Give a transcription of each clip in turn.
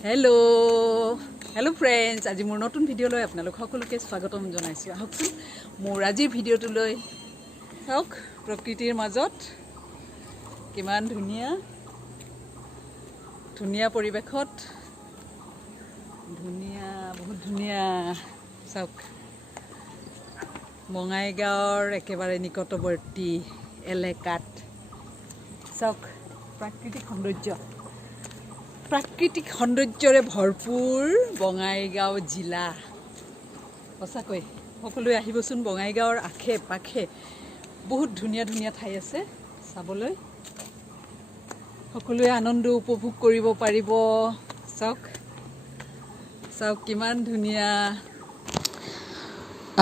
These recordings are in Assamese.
Hello, hello friends. আজি মোৰ নতুন ভিডিও লৈ আপোনালোক সকলোকে স্বাগতম জনাইছো। আহকচোন মোৰ আজিৰ ভিডিওটো লৈ চাওক প্ৰকৃতিৰ মাজত কিমান ধুনীয়া ধুনীয়া পৰিবেশত ধুনীয়া বহুত ধুনীয়া চাওক বঙাইগাঁৱৰ একেবাৰে নিকটৱৰ্তী এলেকাত চাওক প্ৰাকৃতিক সৌন্দৰ্যৰে ভৰপূৰ বঙাইগাঁও জিলা সঁচাকৈ সকলোৱে আহিবচোন বঙাইগাঁৱৰ আশে পাশে বহুত ধুনীয়া ধুনীয়া ঠাই আছে চাবলৈ সকলোৱে আনন্দ উপভোগ কৰিব পাৰিব চাওক চাওক কিমান ধুনীয়া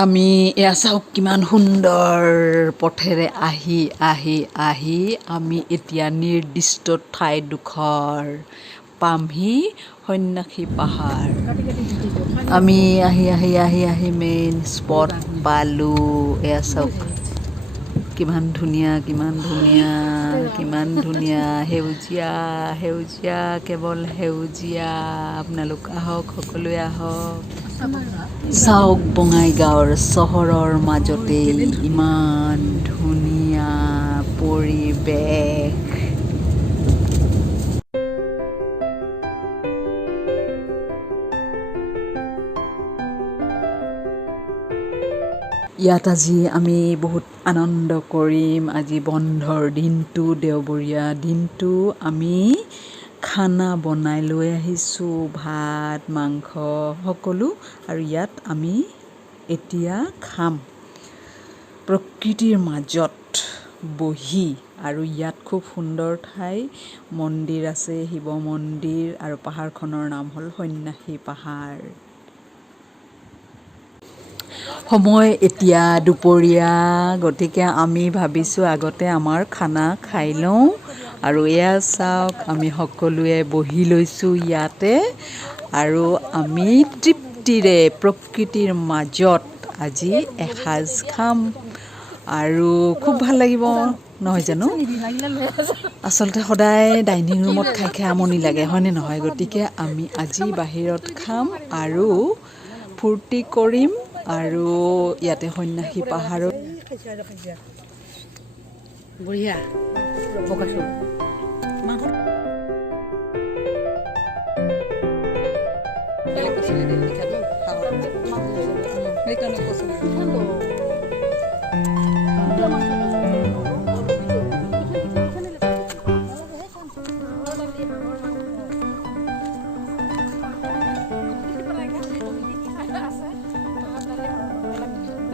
আমি এয়া চাওক কিমান সুন্দৰ পথেৰে আহি আমি এতিয়া নিৰ্দিষ্ট ঠাইডোখৰ পামহি সন্যাসী পাহাৰ আমি আহি মেইন স্পট পালোঁ এয়া চাওক কিমান ধুনীয়া সেউজীয়া কেৱল সেউজীয়া আপোনালোক আহক সকলোৱে আহক চাওক বঙাইগাঁৱৰ চহৰৰ মাজতে ইমান ধুনীয়া পৰিৱেশ ইয়াত আজি আমি বহুত আনন্দ কৰিম আজি বন্ধৰ দিনটো দেওবৰীয়া দিনটো আমি খানা বনাই লৈ আহিছোঁ ভাত মাংস সকলো আৰু ইয়াত আমি এতিয়া খাম প্ৰকৃতিৰ মাজত বহি আৰু ইয়াত খুব সুন্দৰ ঠাই মন্দিৰ আছে শিৱ মন্দিৰ আৰু পাহাৰখনৰ নাম হ'ল সন্যাসী পাহাৰ সময় এতিয়া দুপৰীয়া গতিকে আমি ভাবিছোঁ আগতে আমাৰ খানা খাই লওঁ আৰু এয়া চাওক আমি সকলোৱে বহি লৈছোঁ ইয়াতে আৰু আমি তৃপ্তিৰে প্ৰকৃতিৰ মাজত আজি এসাঁজ খাম আৰু খুব ভাল লাগিব নহয় জানো আচলতে সদায় ডাইনিং ৰুমত খাই আমনি লাগে হয়নে নহয় গতিকে আমি আজি বাহিৰত খাম আৰু ফূৰ্তি কৰিম আৰু ইয়াতে সন্যাসী পাহাৰত বঢ়িয়া বকাছো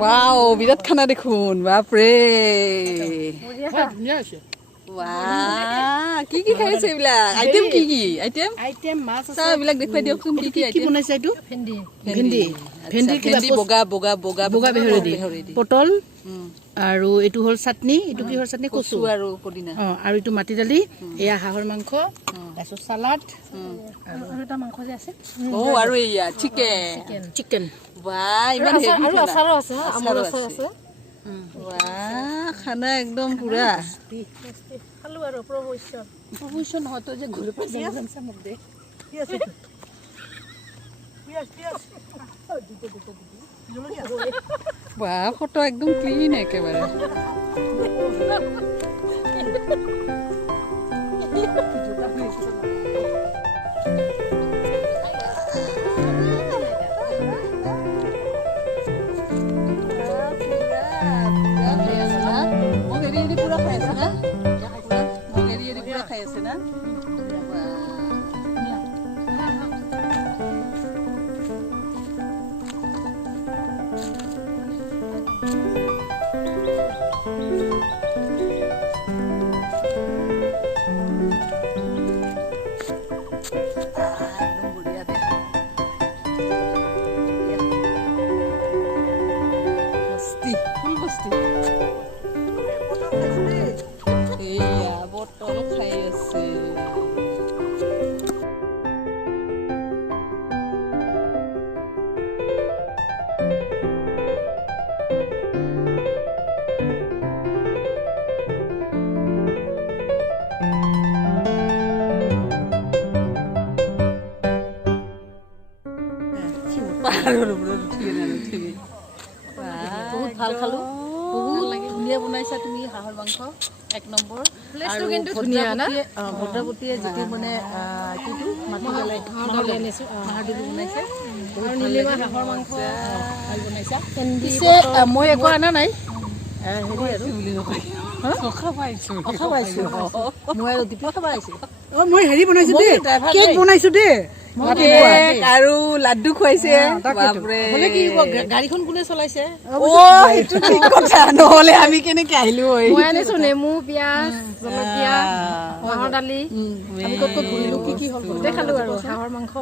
Wow, bidat khana dekhun bapre Wow, ki khaise bila item item mas asa bila dekhai diok tum ki item ki banaise etu bhendi ki boga behori potol আৰু এটু হল চাটনি এটু কি হল চাটনি কচু আৰু পদিনা আৰু এটু মাটি দালি এয়া হাঁহৰ মাংস তাৰপিছত সালাড আৰু এটা মাংস যে আছে আৰু এয়া চিকেন বাহ ইমান হেভি আৰু আচাৰ আছে আমৰ আচাৰ আছে বাহ খানা একদম পুৰা খালো আৰু প্ৰভুইছন হতো যে ঘুরে পাইছে মোক দে কি আছে পিয়াজ বাহ ফটো একদম ক্লিন একেবারে বহুত ভাল খালো বহুত ধুনীয়া বনাইছা তুমি হাঁহৰ মাংস এক নম্বৰ প্লেচটো কিন্তু ধুনীয়া না ভদ্ৰপতিয়ে যেতি মানে কিটো মাটি গলাই মহলে আনিছো মাহাদেৱী বনাইছে বহুত নীলিমা হাঁহৰ মাংস ভাল বনাইছা পিছে মই একো আনা নাই হেৰি আৰু বুলি নকয় খাব পাইছো মই আৰু দীপক খাব আহিছো মই হেৰি বনাইছো দে কেক বনাইছো দে আৰু লাড্ডু খুৱাইছে বাপৰে হলে কি গাড়ীখন কোনে চলাইছে ও এইটো ঠিক কথা নহলে আমি কেনেকৈ আহিলো মই আনিছো নেমু পিয়াজ জলকীয়া মাহৰ দালি আমি ক'ত ঘূৰিলো কি হ'ল দেখালো আৰু হাঁহৰ মাংস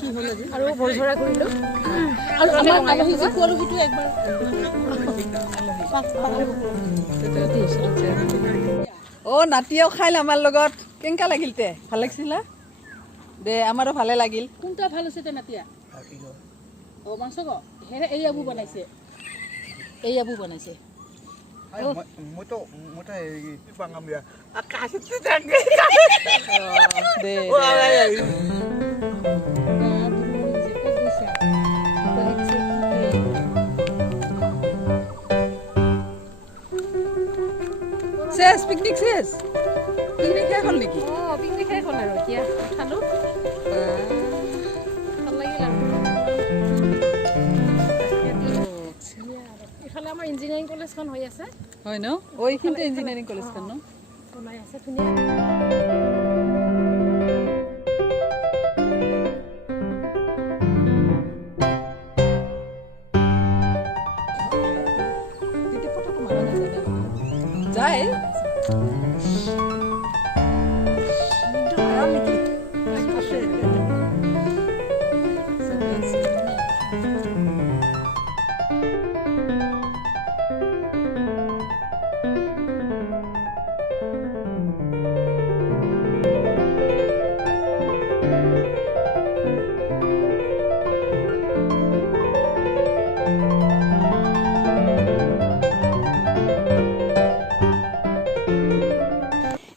কি হ'ল আজি আৰু ভলঝৰা কৰিলো আৰু আমাৰ আলহী যে খোৱালো সেইটো একবাৰ নাতিয়েও খাইল আমাৰ লগত কেনেকা লাগিল তে ভাল লাগিছিল না দে আমাৰো ভালে লাগিল কোনটা ভাল হৈছে তে নাতিয়া মাংস হেৰে এই আবু বনাইছে Muto pangamya. Akasit si দে শেষ পিকনিক শেষ পিকনিক শেষ হ'ল নেকি পিকনিক শেষ হ'ল আৰু এতিয়া খালো ভাল লাগিল আৰু ইফালে আমাৰ ইঞ্জিনিয়াৰিং কলেজখন হৈ আছে হয় ন এইখিনিতে ইঞ্জিনিয়াৰিং কলেজখন ন বনাই আছে ধুনীয়া যায়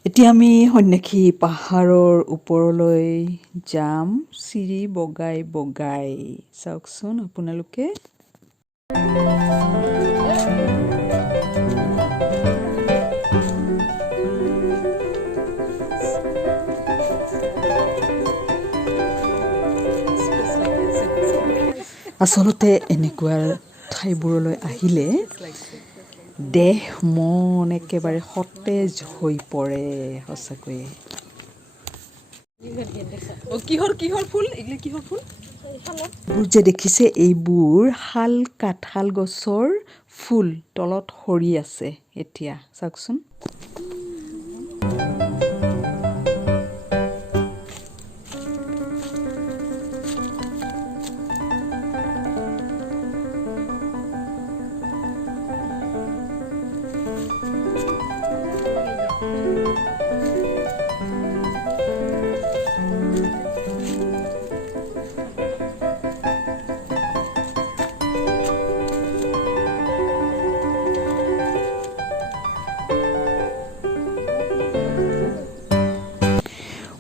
এতিয়া আমি সন্যাসী পাহাৰৰ ওপৰলৈ যাম চিৰি বগাই বগাই চাওকচোন আপোনালোকে আচলতে এনেকুৱা ঠাইবোৰলৈ আহিলে দেহ মন একেবাৰে সতেজ হৈ পৰে সঁচাকৈয়ে কিহৰ ফুল এইগিলা কিহৰ ফুল এইবোৰ যে দেখিছে এইবোৰ শাল কাঁঠাল গছৰ ফুল তলত সৰি আছে এতিয়া চাওকচোন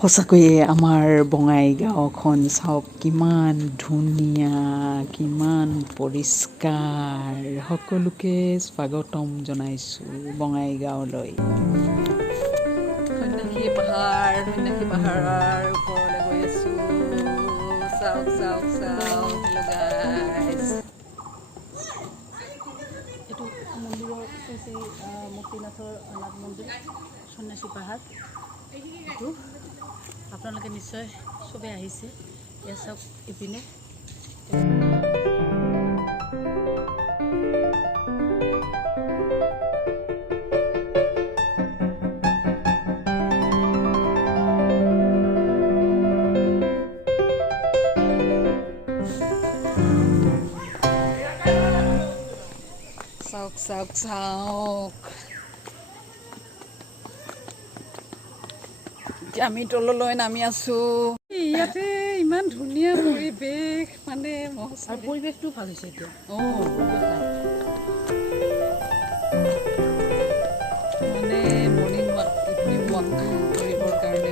সঁচাকৈয়ে আমাৰ বঙাইগাঁওখন চাওক কিমান ধুনীয়া কিমান পৰিষ্কাৰ সকলোকে স্বাগতম জনাইছোঁ বঙাইগাঁৱলৈ সন্যাসী পাহাৰৰ ওপৰলৈ গৈ আছোঁ চাওক চাওক চাওক হেল্ল' গাইজ এইটো মন্দিৰৰ শ্ৰী মুক্তিনাথৰ নাথ মন্দিৰ সন্যাসী পাহাৰ এইটো আপোনালোকে নিশ্চয় চবেই আহিছে এয়া চাওক ইপিনে চাওক চাওক চাওক আমি তললৈ নামি আছো ইয়াতে ইমান ধুনীয়া পৰিৱেশ মানে আৰু পৰিৱেশটো ভাল হৈছে এতিয়া মানে মৰ্ণিং ৱাক ইভিনিং ৱাক কৰিবৰ কাৰণে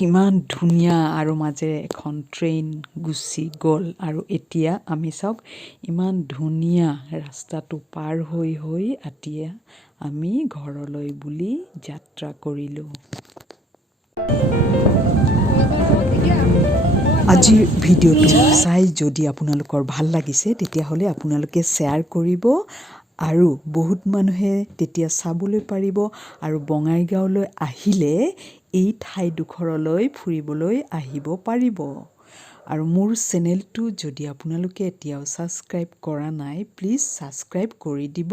কিমান ধুনীয়া আৰু মাজেৰে এখন ট্ৰেইন গুচি গ'ল আৰু এতিয়া আমি চাওক ইমান ধুনীয়া ৰাস্তাটো পাৰ হৈ এতিয়া আমি ঘৰলৈ বুলি যাত্ৰা কৰিলোঁ। আজিৰ ভিডিঅ'টো চাই যদি আপোনালোকৰ ভাল লাগিছে তেতিয়াহ'লে আপোনালোকে শ্বেয়াৰ কৰিব আৰু বহুত মানুহে তেতিয়া চাবলৈ পাৰিব আৰু বঙাইগাঁওলৈ আহিলে এই ঠাইডোখৰলৈ ফুৰিবলৈ আহিব পাৰিব। আৰু মোৰ চেনেলটো যদি আপোনালোকে এতিয়াও ছাবস্ক্ৰাইব কৰা নাই প্লিজ ছাবস্ক্ৰাইব কৰি দিব।